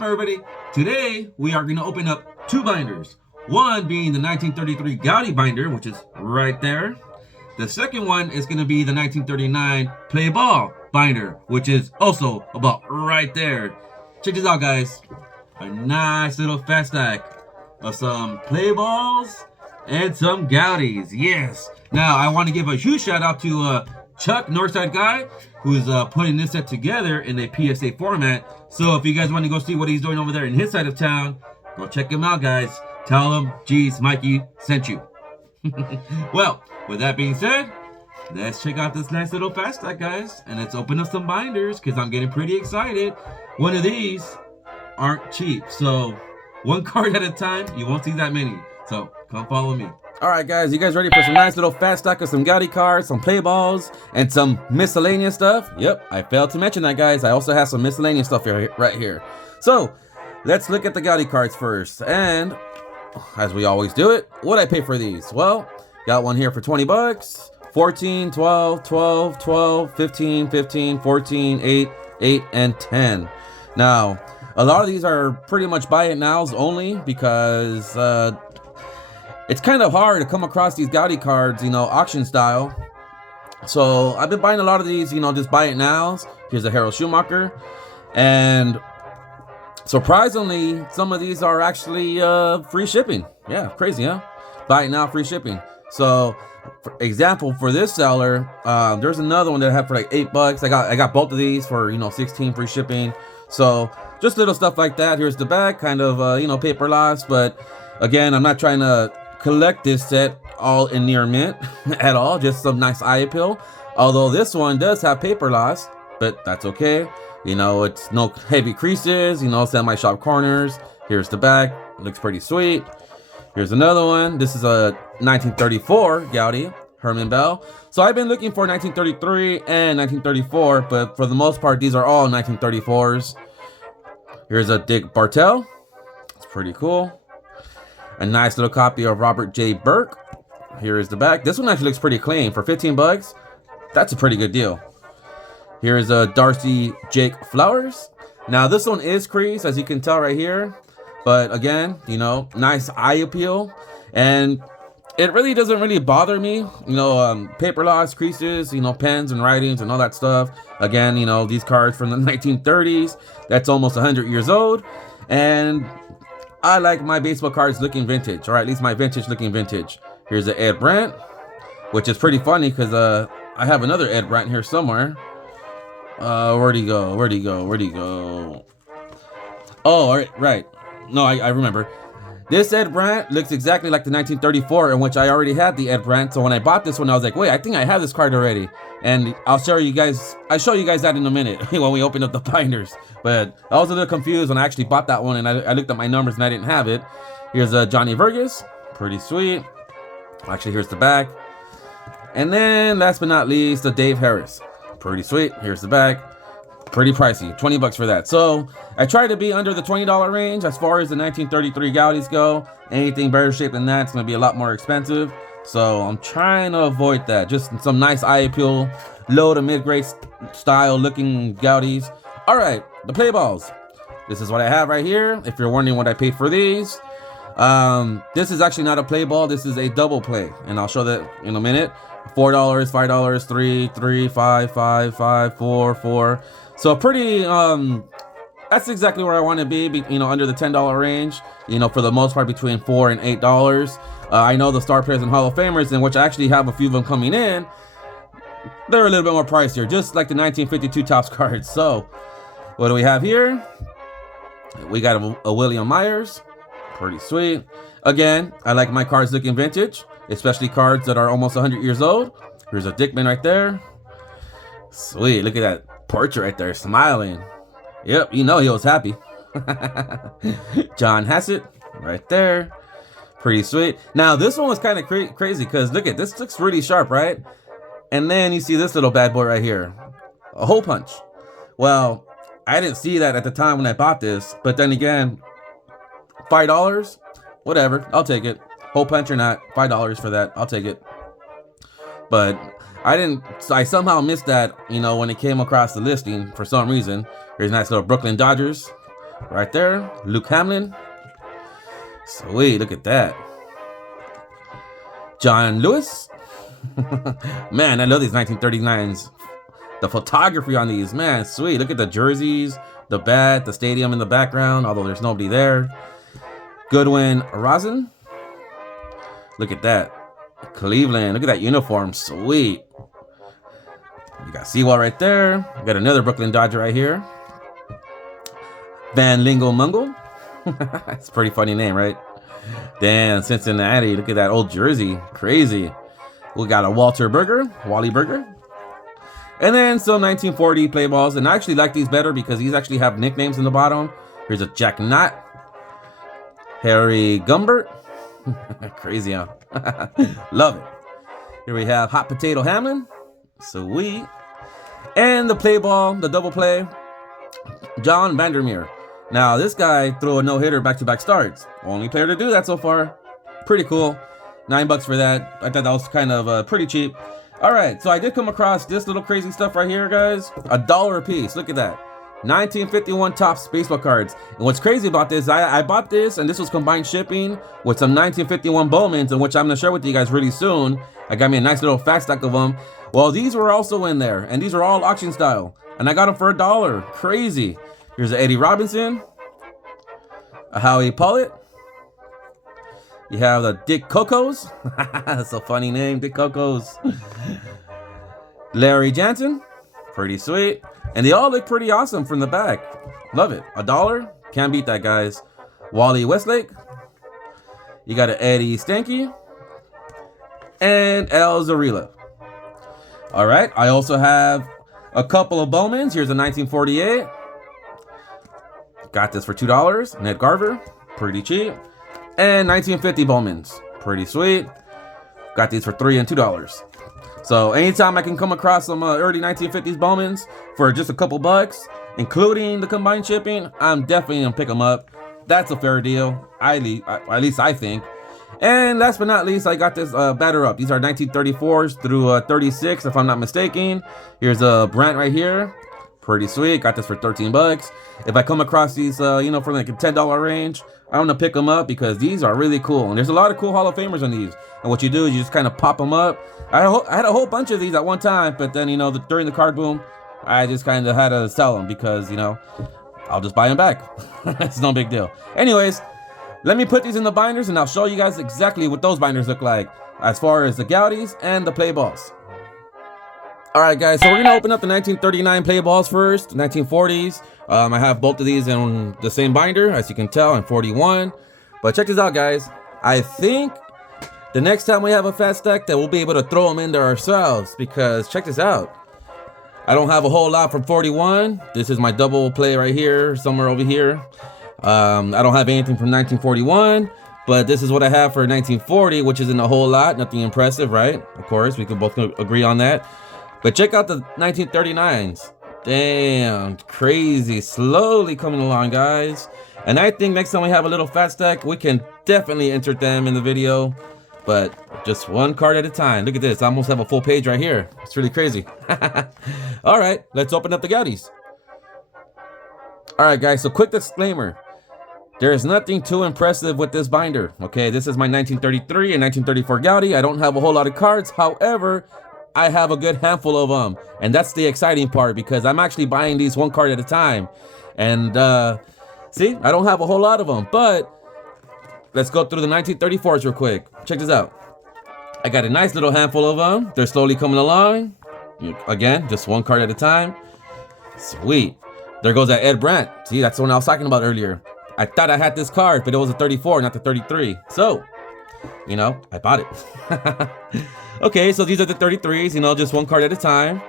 up, everybody? Today we are going to open up two binders. One being the 1933 Goudey binder, which is right there. The second one is going to be the 1939 Play Ball binder, which is also about right there. Check this out, guys. A nice little fat stack of some Play Balls and some Goudeys. Yes. Now I want to give a huge shout out to Chuck, Northside guy, who's putting this set together in a PSA format. So if you guys want to go see what he's doing over there in his side of town, go check him out, guys. Tell him, geez, Mikey sent you. Well, with that being said, let's check out this nice little fast stack, guys. And let's open up some binders, because I'm getting pretty excited. One of these aren't cheap. So one card at a time, you won't see that many. So come follow me. Alright guys, you guys ready for some nice little fast stack of some Goudey cards, some play balls, and some miscellaneous stuff? Yep, I failed to mention that, guys. I also have some miscellaneous stuff right here. So, let's look at the Goudey cards first. And, as we always do it, what'd I pay for these? Well, got one here for 20 bucks, 14, 12, 12, 12, 15, 15, 14, 8, 8, and 10. Now, a lot of these are pretty much buy it nows only because, it's kind of hard to come across these Goudey cards, auction style. So I've been buying a lot of these, just buy it nows. Here's a Harold Schumacher. And surprisingly, some of these are actually free shipping. Yeah, crazy, huh? Buy it now, free shipping. So, for example, for this seller, there's another one that I have for like 8 bucks. I got both of these for 16 free shipping. So just little stuff like that. Here's the back, kind of paper loss, but again, I'm not trying to collect this set all in near mint at all, just some nice eye appeal. Although this one does have paper loss, but that's okay. It's no heavy creases, semi-sharp corners. Here's the back, looks pretty sweet. Here's another one. This is a 1934 Goudey, Herman Bell. So I've been looking for 1933 and 1934, but for the most part, these are all 1934s. Here's a Dick Bartell. It's pretty cool. A nice little copy of Robert J. Burke. Here is the back. This one actually looks pretty clean. For 15 bucks, that's a pretty good deal. Here is a Darcy Jake Flowers. Now, this one is creased, as you can tell right here. But again, nice eye appeal. And it really doesn't really bother me. Paper loss, creases, pens and writings and all that stuff. Again, these cards from the 1930s. That's almost 100 years old. And I like my baseball cards looking vintage, or at least my vintage looking vintage. Here's an Ed Brandt, which is pretty funny because I have another Ed Brandt here somewhere. Where'd he go? Oh, all right. No, I remember. This Ed Brandt looks exactly like the 1934, in which I already had the Ed Brandt. So when I bought this one, I was like, wait, I think I have this card already. And I'll show you guys that in a minute when we open up the binders. But I was a little confused when I actually bought that one, and I looked at my numbers and I didn't have it. Here's a Johnny Vergas, pretty sweet. Actually, here's the back. And then last but not least, a Dave Harris, pretty sweet. Here's the back. Pretty pricey, 20 bucks for that. So I try to be under the $20 range as far as the 1933 Goudeys go. Anything better shaped than that, it's going to be a lot more expensive. So I'm trying to avoid that. Just some nice eye appeal, low to mid-grade style looking Goudeys. All right, the play balls. This is what I have right here. If you're wondering what I paid for these, this is actually not a play ball. This is a double play, and I'll show that in a minute. $4, $5, $3, $3, $5, $5, $5, $4, $4. So pretty, that's exactly where I want to be, under the $10 range, for the most part between $4 and $8. I know the star players and Hall of Famers, in which I actually have a few of them coming in, they're a little bit more pricier, just like the 1952 Topps cards. So what do we have here? We got a William Myers, pretty sweet. Again, I like my cards looking vintage, especially cards that are almost 100 years old. Here's a Dickman right there. Sweet, look at that portrait right there, smiling. Yep, he was happy. John Hassett, right there. Pretty sweet. Now, this one was kind of crazy because look at this, looks really sharp, right? And then you see this little bad boy right here, a hole punch. Well, I didn't see that at the time when I bought this, but then again, $5, whatever, I'll take it. Hole punch or not, $5 for that, I'll take it. But I somehow missed that, when it came across the listing for some reason. Here's a nice little Brooklyn Dodgers right there. Luke Hamlin. Sweet, look at that. John Lewis. Man, I love these 1939s. The photography on these, man, sweet. Look at the jerseys, the bat, the stadium in the background, although there's nobody there. Goodwin Rosen. Look at that. Cleveland, look at that uniform, sweet. You got Seawall right there. We got another Brooklyn Dodger right here. Van Lingo Mungle. It's a pretty funny name, right? Damn, Cincinnati, look at that old jersey, crazy. We got a Walter Berger, Wally Berger. And then some 1940 play balls, and I actually like these better because these actually have nicknames in the bottom. Here's a Jack Knott, Harry Gumbert. Crazy, huh? Love it. Here we have Hot Potato Hamlin, sweet. And the play ball, the double play, John Vandermeer. Now this guy threw a no-hitter back-to-back starts. Only player to do that so far. Pretty cool. $9 for that. I thought that was kind of pretty cheap. All right, so I did come across this little crazy stuff right here, guys. $1 a piece. Look at that. 1951 Topps baseball cards. And what's crazy about this, I bought this, and this was combined shipping with some 1951 Bowmans, in which I'm going to share with you guys really soon. I got me a nice little fat stack of them. Well, these were also in there, and these are all auction style. And I got them for $1. Crazy. Here's a Eddie Robinson, a Howie Pollitt. You have the Dick Cocos. That's a funny name, Dick Cocos. Larry Jansen, pretty sweet. And they all look pretty awesome from the back. Love it. $1, can't beat that, guys. Wally Westlake. You got an Eddie Stanky. And El Zarila. All right, I also have a couple of Bowmans. Here's a 1948. Got this for $2. Ned Garver, pretty cheap. And 1950 Bowmans, pretty sweet. Got these for $3 and $2. So anytime I can come across some early 1950s Bowmans for just a couple bucks, including the combined shipping, I'm definitely gonna pick them up. That's a fair deal, at least I think. And last but not least, I got this batter up. These are 1934s through 36, if I'm not mistaken. Here's a Brant right here. Pretty sweet. Got this for $13. If I come across these, for like a $10 range, I'm gonna pick them up because these are really cool. And there's a lot of cool Hall of Famers on these. And what you do is you just kind of pop them up. I had a whole bunch of these at one time, but then during the card boom, I just kind of had to sell them because I'll just buy them back. It's no big deal. Anyways, let me put these in the binders and I'll show you guys exactly what those binders look like as far as the Goudeys and the play balls. All right, guys, so we're gonna open up the 1939 play balls first, 1940s. I have both of these in the same binder, as you can tell, in 41. But check this out, guys. I think the next time we have a fat stack that we'll be able to throw them in there ourselves, because check this out. I don't have a whole lot from 41. This is my double play right here, somewhere over here. I don't have anything from 1941, but this is what I have for 1940, which isn't a whole lot, nothing impressive, right? Of course, we can both agree on that. But check out the 1939s. Damn, crazy. Slowly coming along, guys. And I think next time we have a little fat stack, we can definitely insert them in the video. But just one card at a time. Look at this. I almost have a full page right here. It's really crazy. All right, let's open up the Goudeys. All right, guys, so quick disclaimer. There is nothing too impressive with this binder. Okay, this is my 1933 and 1934 Goudey. I don't have a whole lot of cards. However, I have a good handful of them, and that's the exciting part because I'm actually buying these one card at a time. And see, I don't have a whole lot of them, but let's go through the 1934s real quick. Check this out. I got a nice little handful of them. They're slowly coming along. Again, just one card at a time. Sweet. There goes that Ed Brandt. See, that's the one I was talking about earlier. I thought I had this card, but it was a 34, not the 33. So, I bought it. Okay, so these are the 33s, just one card at a time.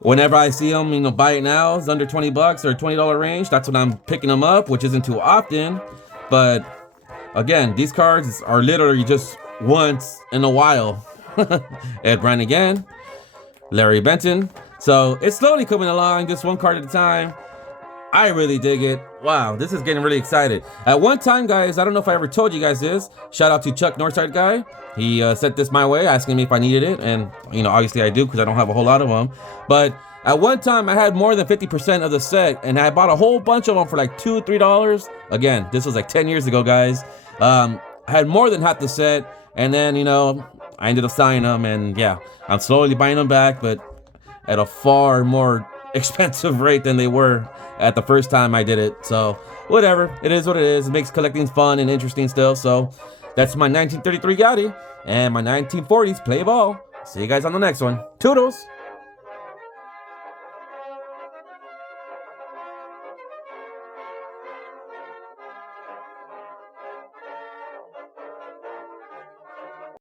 Whenever I see them, buy it now, it's under $20 or $20 range. That's when I'm picking them up, which isn't too often. But again, these cards are literally just once in a while. Ed Brand again, Larry Benton. So it's slowly coming along, just one card at a time. I really dig it. Wow, this is getting really excited. At one time, guys, I don't know if I ever told you guys this. Shout out to Chuck Northside guy. He sent this my way, asking me if I needed it. And, obviously I do because I don't have a whole lot of them. But At one time, I had more than 50% of the set, and I bought a whole bunch of them for like $2, $3. Again, this was like 10 years ago, guys. I had more than half the set, and then, you know, I ended up selling them, and yeah, I'm slowly buying them back, but at a far more expensive rate than they were at the first time I did it. So, whatever. It is what it is. It makes collecting fun and interesting still. So, that's my 1933 Goudey and my 1940s Play Ball. See you guys on the next one. Toodles!